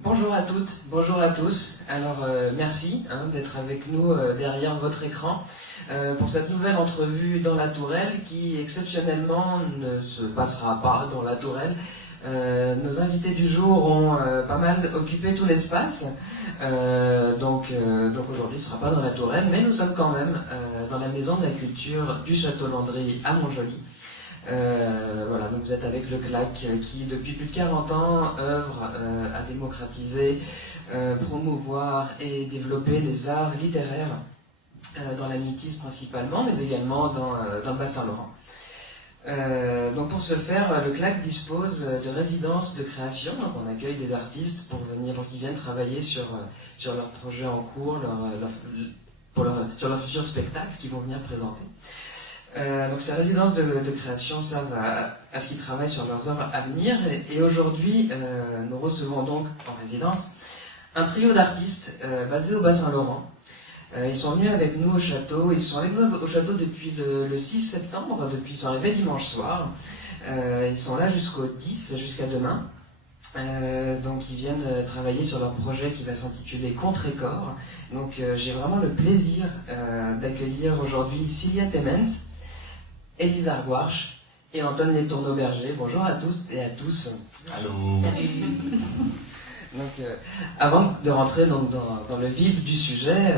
Bonjour à toutes, bonjour à tous. Alors merci d'être avec nous derrière votre écran pour cette nouvelle entrevue dans la Tourelle qui exceptionnellement ne se passera pas dans la Tourelle. Nos invités du jour ont pas mal occupé tout l'espace, donc aujourd'hui ce ne sera pas dans la Tourelle, mais nous sommes quand même dans la Maison de la Culture du Château Landry à Montjoly. Voilà, donc vous êtes avec le CLAC qui depuis plus de 40 ans œuvre à démocratiser, promouvoir et développer les arts littéraires dans la Métis principalement, mais également dans le Bas-Saint-Laurent. Donc pour ce faire, le CLAC dispose de résidences de création, donc on accueille des artistes pour qu'ils viennent travailler sur leurs projets en cours, sur leurs futurs spectacles qu'ils vont venir présenter. Donc ces résidences de création servent à ce qu'ils travaillent sur leurs œuvres à venir et aujourd'hui nous recevons donc en résidence un trio d'artistes basés au Bas-Saint-Laurent. Ils sont venus avec nous au château, ils sont avec nous au château depuis le 6 septembre, depuis ils sont arrivés dimanche soir. Ils sont là jusqu'au 10, jusqu'à demain. Donc ils viennent travailler sur leur projet qui va s'intituler Contre-Corps. Donc j'ai vraiment le plaisir d'accueillir aujourd'hui Cilia Temens, Élise Arguarche et Antoine Letourneau-Berger. Bonjour à tous et à tous. Allô. Salut. Donc, avant de rentrer donc, dans le vif du sujet,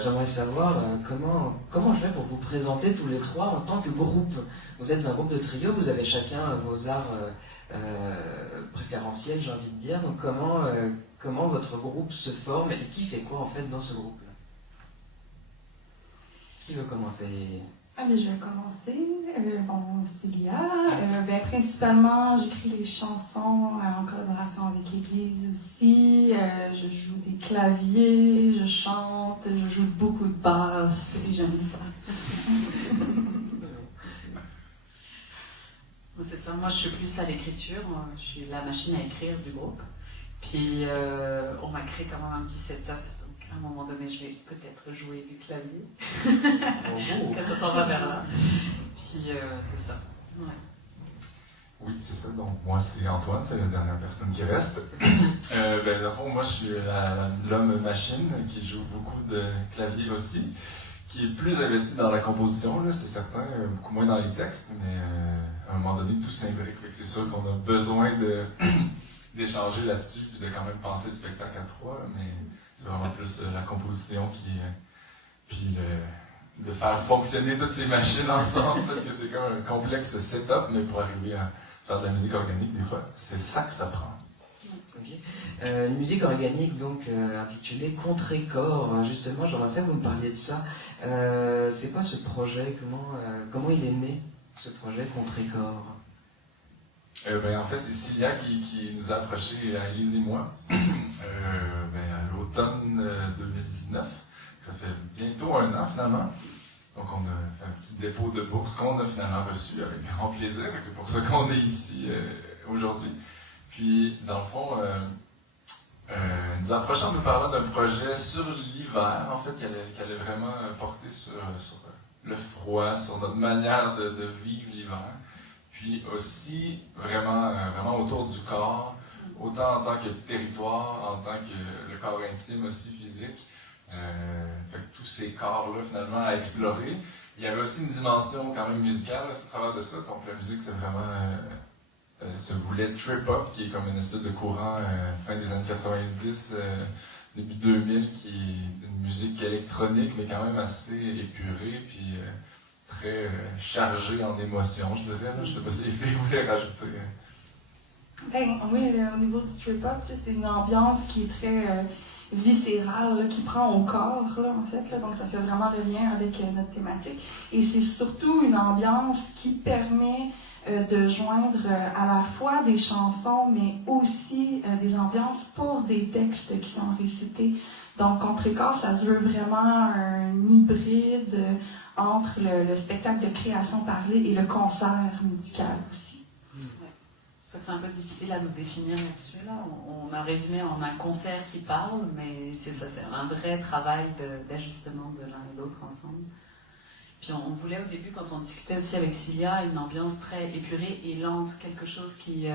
j'aimerais savoir comment je fais pour vous présenter tous les trois en tant que groupe. Vous êtes un groupe de trio, vous avez chacun vos arts préférentiels, j'ai envie de dire. Donc comment votre groupe se forme et qui fait quoi en fait dans ce groupe-là? Qui veut commencer? Mais je vais commencer. Cilia. Principalement, j'écris les chansons en collaboration avec l'Église aussi. Je joue des claviers, je chante, je joue beaucoup de basse et j'aime ça. C'est ça, moi je suis plus à l'écriture, je suis la machine à écrire du groupe. Puis on m'a créé quand même un petit setup. À un moment donné, je vais peut-être jouer du clavier, quand ça s'en va vers là. Puis c'est ça. Ouais. Oui, c'est ça. Donc, moi, c'est Antoine, c'est la dernière personne qui reste. Moi, je suis l'homme machine qui joue beaucoup de clavier aussi, qui est plus investi dans la composition, là, c'est certain, beaucoup moins dans les textes, mais à un moment donné, tout s'imbrique. C'est sûr qu'on a besoin d'échanger là-dessus, puis de quand même penser le spectacle à trois, mais c'est vraiment plus la composition puis de faire fonctionner toutes ces machines ensemble, parce que c'est comme un complexe setup, mais pour arriver à faire de la musique organique, des fois, c'est ça que ça prend. Okay. Une musique organique donc intitulée Contre-Corps. Justement, j'aimerais que vous me parliez de ça. C'est quoi ce projet? Comment il est né, ce projet Contre-Corps? En fait, c'est Cilia qui nous a approchés, à Élise et moi, à l'automne 2019. Ça fait bientôt 1 an finalement. Donc on a fait un petit dépôt de bourse qu'on a finalement reçu avec grand plaisir. C'est pour ça qu'on est ici aujourd'hui. Puis, dans le fond, nous approchant en nous parlant d'un projet sur l'hiver, en fait, qui allait vraiment porter sur le froid, sur notre manière de vivre l'hiver. Puis aussi, vraiment autour du corps, autant en tant que territoire, en tant que le corps intime aussi physique. Fait que tous ces corps-là, finalement, à explorer. Il y avait aussi une dimension quand même musicale à travers de ça. Donc la musique, c'est vraiment se voulait trip-hop, qui est comme une espèce de courant fin des années 90, début 2000, qui est une musique électronique, mais quand même assez épurée, puis très chargée en émotions, je dirais. Je ne sais pas si les filles voulaient rajouter. Oui, au niveau du trip-hop, c'est une ambiance qui est très viscérale, là, qui prend au corps, là, en fait. Là, donc ça fait vraiment le lien avec notre thématique. Et c'est surtout une ambiance qui permet de joindre à la fois des chansons, mais aussi des ambiances pour des textes qui sont récités. Donc, Contre-Corps, ça se veut vraiment un hybride entre le spectacle de création parlée et le concert musical aussi. C'est un peu difficile à nous définir là-dessus. On a résumé en un concert qui parle, mais c'est ça, c'est un vrai travail d'ajustement de l'un et l'autre ensemble. Puis on voulait au début, quand on discutait aussi avec Cilia, une ambiance très épurée et lente, quelque chose qui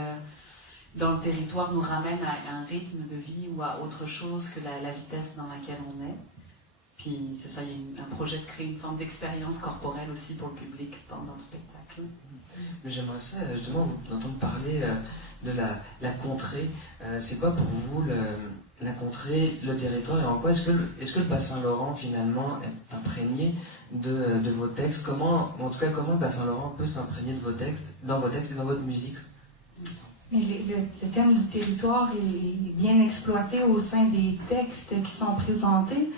dans le territoire nous ramène à un rythme de vie ou à autre chose que la vitesse dans laquelle on est. Puis c'est ça, il y a un projet de créer une forme d'expérience corporelle aussi pour le public pendant le spectacle. Mais j'aimerais ça, justement, vous entendre parler de la contrée. C'est quoi pour vous la contrée, le territoire, et en quoi est-ce que le Bas-Saint-Laurent, finalement, est imprégné de vos textes? Comment le Bas-Saint-Laurent peut s'imprégner de vos textes et dans votre musique? Mais le thème du territoire est bien exploité au sein des textes qui sont présentés,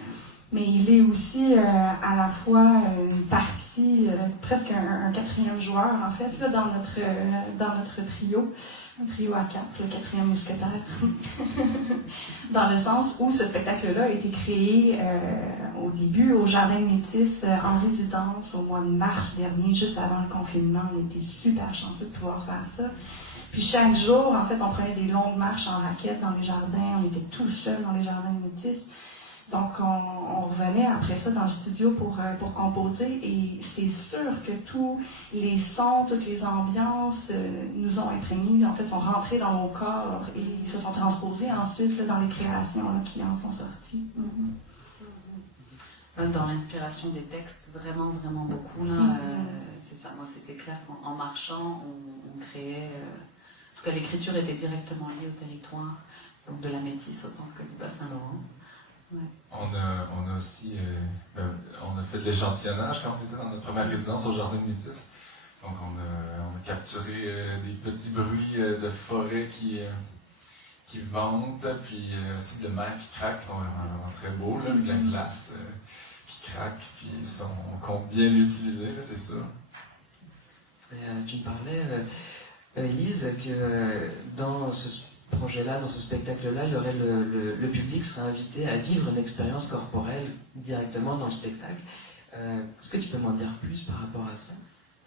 mais il est aussi à la fois une partie, presque un quatrième joueur, en fait, là, dans notre trio. Un trio à quatre, le quatrième mousquetaire. Dans le sens où ce spectacle-là a été créé au début au Jardin de Métis en résidence au mois de mars dernier, juste avant le confinement. On était super chanceux de pouvoir faire ça. Puis chaque jour, en fait, on prenait des longues marches en raquette dans les jardins. On était tout seul dans les jardins de Métis. Donc, on revenait après ça dans le studio pour composer, et c'est sûr que tous les sons, toutes les ambiances nous ont imprégnés, en fait, sont rentrés dans nos corps et se sont transposés ensuite là, dans les créations là, qui en sont sorties. Même dans l'inspiration des textes, vraiment, vraiment beaucoup. Là, c'est ça, moi, c'était clair qu'en marchant, on créait... en tout cas, l'écriture était directement liée au territoire, donc de la Métis autant que du Bas-Saint-Laurent. Ouais. On a aussi on a fait de l'échantillonnage quand on était dans notre première résidence au Jardin de Métis. Donc on a capturé des petits bruits de forêt qui ventent, puis aussi de mer qui craque, qui sont vraiment très beaux, là, avec la glace qui craque, puis on compte bien l'utiliser, c'est sûr. Tu me parlais, Élise, que dans ce projet-là, dans ce spectacle-là, il y aurait le public serait invité à vivre une expérience corporelle directement dans le spectacle. Est-ce que tu peux m'en dire plus par rapport à ça?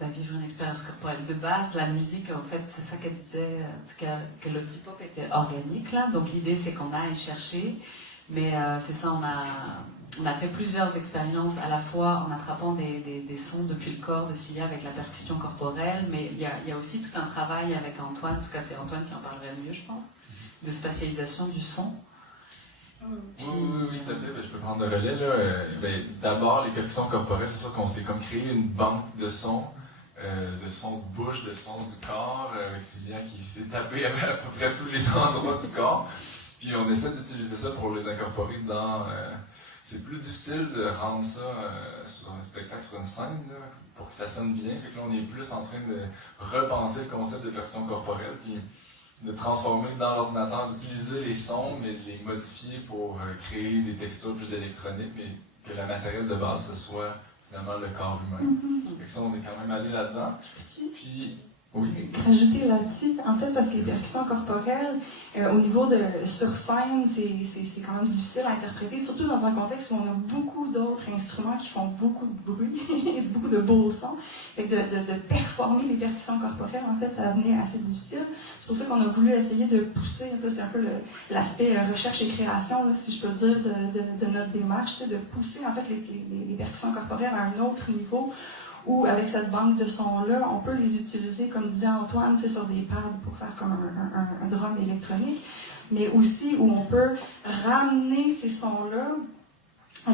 Vivre une expérience corporelle de base, la musique, en fait, c'est ça qu'elle disait, en tout cas, que le hip-hop était organique, là. Donc l'idée, c'est qu'on aille chercher, mais c'est ça, on a fait plusieurs expériences, à la fois en attrapant des sons depuis le corps de Cilia avec la percussion corporelle, mais il y a aussi tout un travail avec Antoine, en tout cas c'est Antoine qui en parlerait le mieux, je pense, de spatialisation du son. Puis... Oui, tout à fait. Je peux prendre le relais. Là. D'abord, les percussions corporelles, c'est sûr qu'on s'est comme créé une banque de sons de bouche, de sons du corps, avec Cilia qui s'est tapé à peu près tous les endroits du corps. Puis on essaie d'utiliser ça pour les incorporer dans... c'est plus difficile de rendre ça sur un spectacle, sur une scène, là, pour que ça sonne bien. Fait que là, on est plus en train de repenser le concept de percussion corporelle, puis de transformer dans l'ordinateur, d'utiliser les sons, mais de les modifier pour créer des textures plus électroniques, mais que le matériel de base, ce soit finalement le corps humain. Fait que ça, on est quand même allé là-dedans. Puis... Oui. Rajouter là-dessus, en fait, parce que les percussions corporelles, au niveau de sur scène, c'est quand même difficile à interpréter, surtout dans un contexte où on a beaucoup d'autres instruments qui font beaucoup de bruit et beaucoup de beaux sons. Fait que de performer les percussions corporelles, en fait, ça devenait assez difficile. C'est pour ça qu'on a voulu essayer de pousser, un peu, c'est un peu l'aspect recherche et création, là, si je peux dire, de notre démarche, c'est de pousser en fait les percussions corporelles à un autre niveau, où avec cette banque de sons-là, on peut les utiliser, comme disait Antoine, sur des pads pour faire comme un drum électronique, mais aussi où on peut ramener ces sons-là.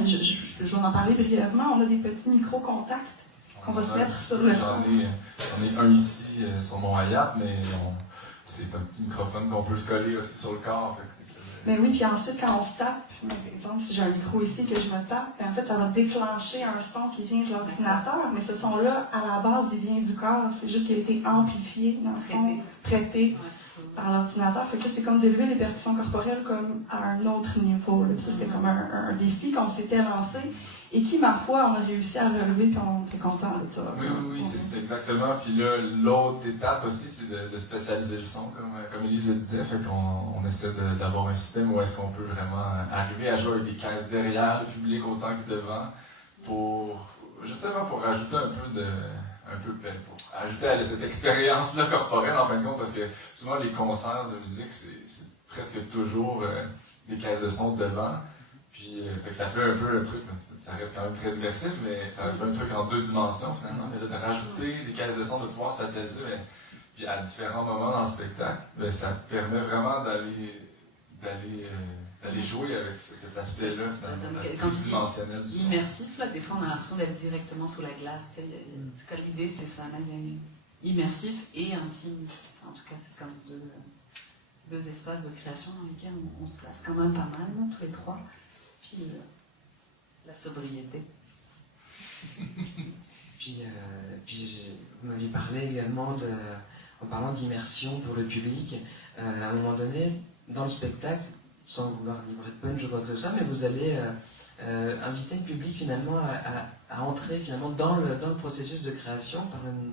Je vais en parler brièvement. On a des petits micro-contacts qu'on va se mettre sur le corps. J'en ai un ici sur mon Hayat, mais c'est un petit microphone qu'on peut se coller aussi sur le corps. Fait que c'est ça. Mais oui, puis ensuite, quand on se tape, par exemple, si j'ai un micro ici que je me tape, en fait, ça va déclencher un son qui vient de l'ordinateur, mais ce son-là, à la base, il vient du corps. C'est juste qu'il a été amplifié, dans le fond, traité par l'ordinateur. Fait que là, c'est comme d'élever les percussions corporelles comme à un autre niveau. Là. Ça, c'était comme un défi qu'on s'était lancé et qui, ma foi, on a réussi à relever, puis on était content de ça. Oui, c'est exactement. Puis là, l'autre étape aussi, c'est de spécialiser le son, comme Élise le disait. Fait qu'on essaie d'avoir un système où est-ce qu'on peut vraiment arriver à jouer avec des caisses derrière le public autant que devant, justement pour rajouter pour ajouter à cette expérience-là corporelle, en fin de compte, parce que souvent les concerts de musique, c'est presque toujours des caisses de son devant. Puis, fait que ça fait un peu le truc, ça reste quand même très immersif, mais ça fait un truc en 2 dimensions finalement. Mais là, de rajouter des caisses de son, de pouvoir spatialiser, puis à différents moments dans le spectacle, ben, ça permet vraiment d'aller jouer avec cet aspect-là, dimensionnel. Immersif, là, des fois on a l'impression d'être directement sous la glace. L'idée c'est ça, immersif et intime. En tout cas, c'est comme deux espaces de création dans lesquels on se place quand même pas mal, tous les trois. Puis la sobriété. Puis vous m'aviez parlé également en parlant d'immersion pour le public. À un moment donné, dans le spectacle, sans vouloir livrer de punch ou quoi que ce soit, mais vous allez inviter le public finalement à entrer finalement dans le processus de création par une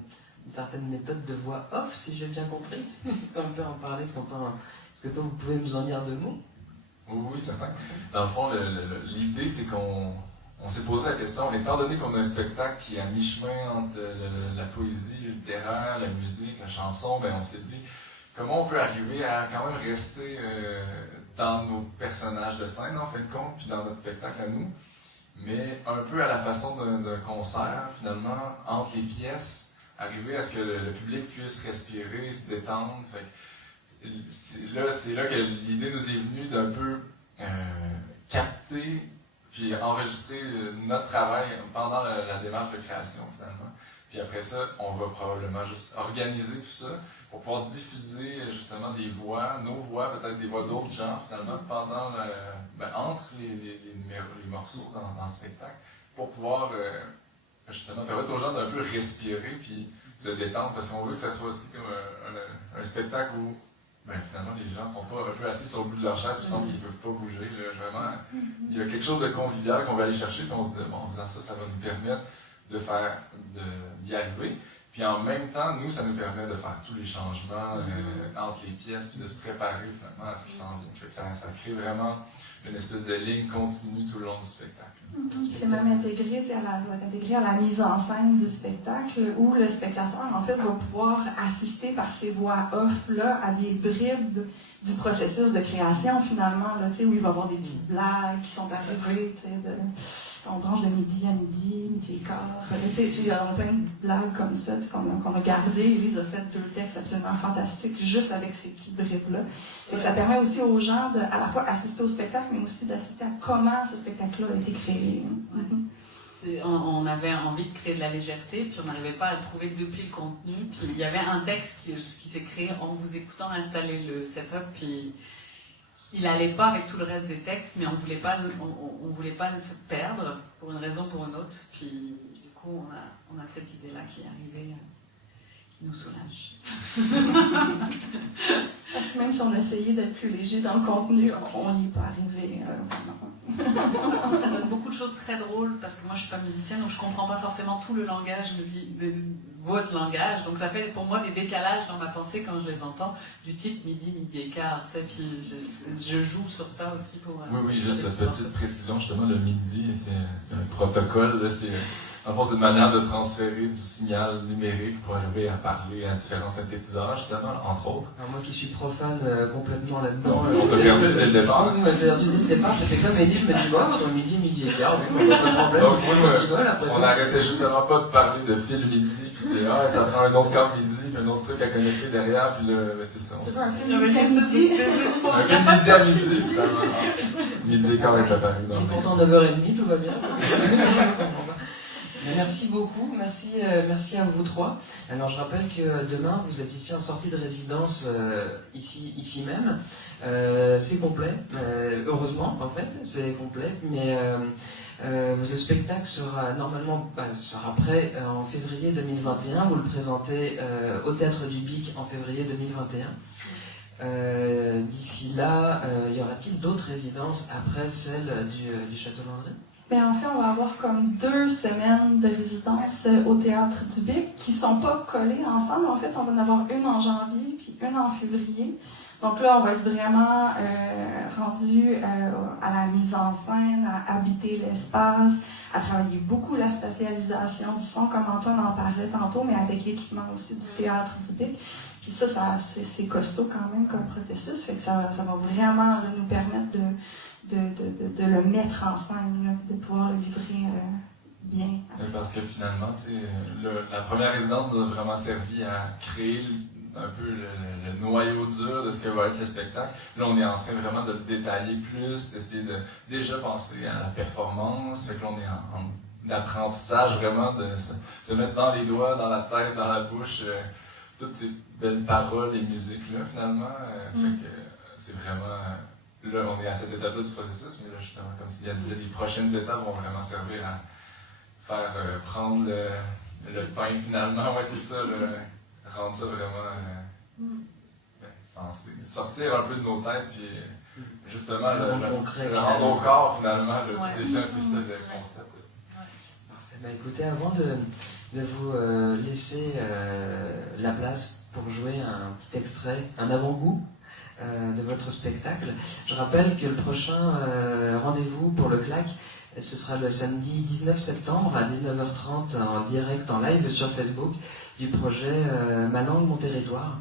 certaine méthode de voix off, si j'ai bien compris. Est-ce qu'on peut en parler? Est-ce que vous pouvez nous en dire deux mots? Oui, certain. Dans le fond, l'idée, c'est qu'on s'est posé la question, étant donné qu'on a un spectacle qui est à mi-chemin entre la poésie littéraire, la musique, la chanson, ben on s'est dit, comment on peut arriver à quand même rester dans nos personnages de scène, en fin de compte, puis dans notre spectacle à nous, mais un peu à la façon d'un concert, finalement, entre les pièces, arriver à ce que le public puisse respirer, se détendre. Fait que c'est là que l'idée nous est venue d'un peu capter puis enregistrer notre travail pendant la démarche de création, finalement. Puis après ça, on va probablement juste organiser tout ça pour pouvoir diffuser justement des voix, nos voix, peut-être des voix d'autres gens, finalement, pendant entre les morceaux dans le spectacle, pour pouvoir justement permettre aux gens d'un peu respirer puis se détendre, parce qu'on veut que ça soit aussi comme un spectacle où finalement les gens sont pas un peu assis sur le bout de leur chaise, il semble qu'ils peuvent pas bouger. Là, vraiment, il y a quelque chose de convivial qu'on va aller chercher, puis on se dit, bon, en faisant ça, ça va nous permettre d'y arriver. Puis en même temps, nous, ça nous permet de faire tous les changements entre les pièces, puis de se préparer finalement à ce qui s'en vient. Fait que ça crée vraiment une espèce de ligne continue tout le long du spectacle. C'est même intégré à la mise en scène du spectacle, où le spectateur, en fait, va pouvoir assister par ces voix off-là à des bribes du processus de création, finalement, là, où il va y avoir des petites blagues qui sont arrivées, on branche de midi à midi et quart. Il y a plein de blagues comme ça qu'on a gardées. Elise a fait 2 textes absolument fantastiques juste avec ces petites bribes-là. Et ça permet aussi aux gens de, à la fois assister au spectacle, mais aussi d'assister à comment ce spectacle-là a été créé. On avait envie de créer de la légèreté, puis on n'arrivait pas à le trouver depuis le contenu. Puis il y avait un texte qui s'est créé en vous écoutant installer le setup, puis il n'allait pas avec tout le reste des textes, mais on voulait pas le perdre pour une raison ou pour une autre. Puis du coup, on a cette idée-là qui est arrivée, qui nous soulage. Parce que même si on essayait d'être plus léger dans le contenu, on n'y est pas arrivé. Ça donne beaucoup de choses très drôles, parce que moi je suis pas musicienne, donc je comprends pas forcément tout le langage de votre langage, donc ça fait pour moi des décalages dans ma pensée quand je les entends, du type midi et quart, tu sais, puis je joue sur ça aussi pour... Oui, juste cette petite précision, justement, le midi, c'est un protocole, là, en fait, c'est une manière de transférer du signal numérique pour arriver à parler à différents synthétiseurs, justement, entre autres. Alors moi qui suis profane complètement là-dedans, on t'a perdu dès le départ. On m'a perdu dès le départ, j'étais comme Eddie, je me dis, entre midi et quart, oui, pas de problème. Donc, on n'arrêtait justement pas de parler de fil midi, puis ça prend un autre câble midi, puis un autre truc à connecter derrière, puis là, c'est ça. C'est un fil midi à midi. Un fil midi à midi, finalement. Midi et quart est apparu. Et pourtant 9h30, tout va bien. Merci beaucoup, merci à vous trois. Alors je rappelle que demain vous êtes ici en sortie de résidence, ici même. C'est complet, heureusement en fait, c'est complet, mais le spectacle sera prêt en février 2021. Vous le présentez au Théâtre du Bic en février 2021. D'ici là, y aura-t-il d'autres résidences après celle du Château Landry? En fait, on va avoir comme 2 semaines de résidence au Théâtre du Bic qui ne sont pas collées ensemble. En fait, on va en avoir une en janvier puis une en février. Donc là, on va être vraiment rendu à la mise en scène, à habiter l'espace, à travailler beaucoup la spatialisation du son, comme Antoine en parlait tantôt, mais avec l'équipement aussi du Théâtre du Bic. Puis ça c'est costaud quand même comme processus, fait que ça va vraiment nous permettre de le mettre en scène, là, de pouvoir le livrer bien. Parce que finalement, la première résidence nous a vraiment servi à créer un peu le noyau dur de ce que va être le spectacle. Là, on est en train vraiment de le détailler plus, d'essayer de déjà penser à la performance. Fait que là, on est en apprentissage vraiment de se mettre dans les doigts, dans la tête, dans la bouche, toutes ces belles paroles et musiques-là, finalement. Fait que c'est vraiment... là, on est à cette étape-là du processus, mais là, justement, comme Célia disait, les prochaines étapes vont vraiment servir à faire prendre le pain, finalement. Ouais, c'est ça, rendre ça vraiment sensé. Sortir un peu de nos têtes, puis justement, le rendre au corps, finalement. Là, c'est ça un peu ça le concept aussi. Parfait. Ben, écoutez, avant de vous laisser la place pour jouer un petit extrait, un avant-goût de votre spectacle, je rappelle que le prochain rendez-vous pour le CLAC, ce sera le samedi 19 septembre à 19h30 en direct, en live sur Facebook, du projet Ma langue, mon territoire,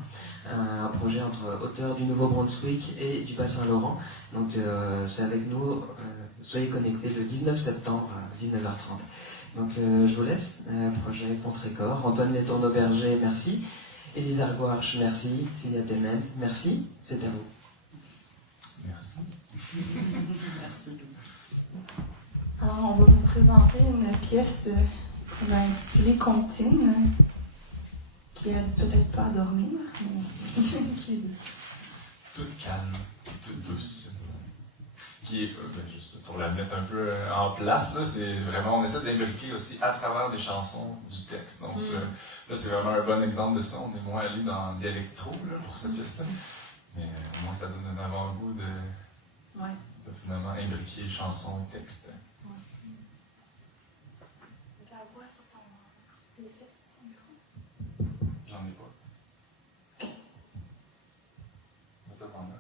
un projet entre auteurs du Nouveau-Brunswick et du Bas-Saint-Laurent. Donc c'est avec nous, soyez connectés le 19 septembre à 19h30. Donc je vous laisse, projet Contrecorps. Antoine Letourneau-Berger, merci. Elisa Argoarche, merci. Célia Temens, merci. C'est à vous. Merci. Merci. Alors, on va vous présenter une pièce qu'on a intitulée Comptine, qui aide peut-être pas à dormir, mais qui est douce. Toute calme, toute douce. Qui est, juste pour la mettre un peu en place, là, c'est vraiment, on essaie d'imbriquer aussi à travers les chansons du texte. Donc là, c'est vraiment un bon exemple de ça. On est moins allé dans l'électro pour cette pièce-là. Mais au moins, ça donne un avant-goût de finalement imbriquer chansons et textes. La voix sur les fesses sur ton micro? J'en ai pas. On t'attend là.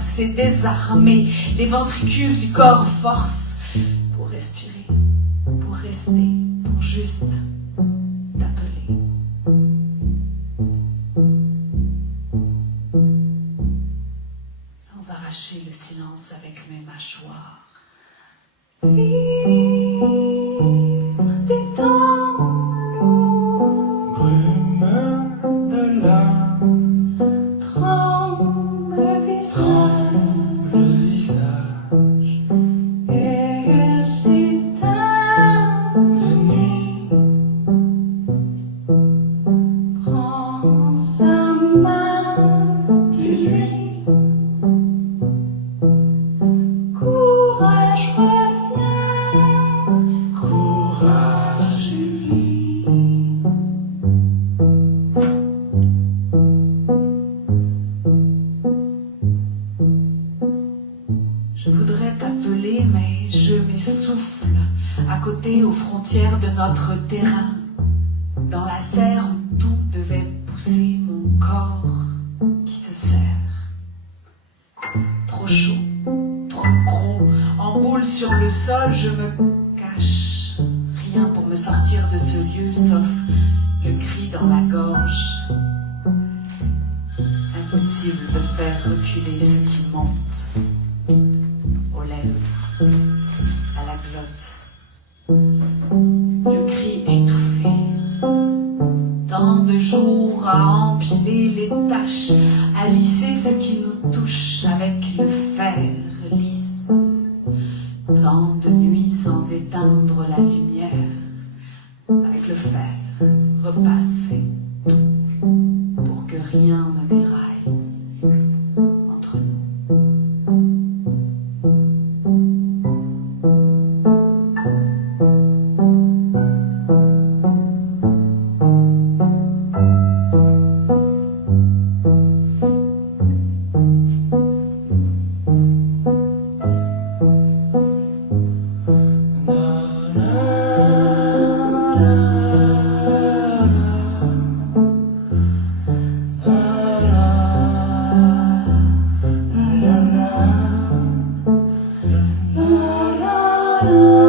C'est désarmé, les ventricules du corps forcent pour respirer, pour rester, pour juste t'appeler. Sans arracher le silence avec mes mâchoires. Vivre des temps lourds, brume de l'âme, tremble le visage. Notre terrain, dans la serre où tout devait pousser, mon corps qui se serre. Trop chaud, trop gros, en boule sur le sol, je me cache. Rien pour me sortir de ce lieu, sauf le cri dans la gorge. Impossible. impossible de faire reculer ce qui monte aux lèvres, à la glotte. Le cri étouffé, tant de jours à empiler les tâches, à lisser ce qui nous touche avec le fer lisse. Tant de nuits sans éteindre la lumière, avec le fer repasser tout pour que rien ne déraille entre nous. la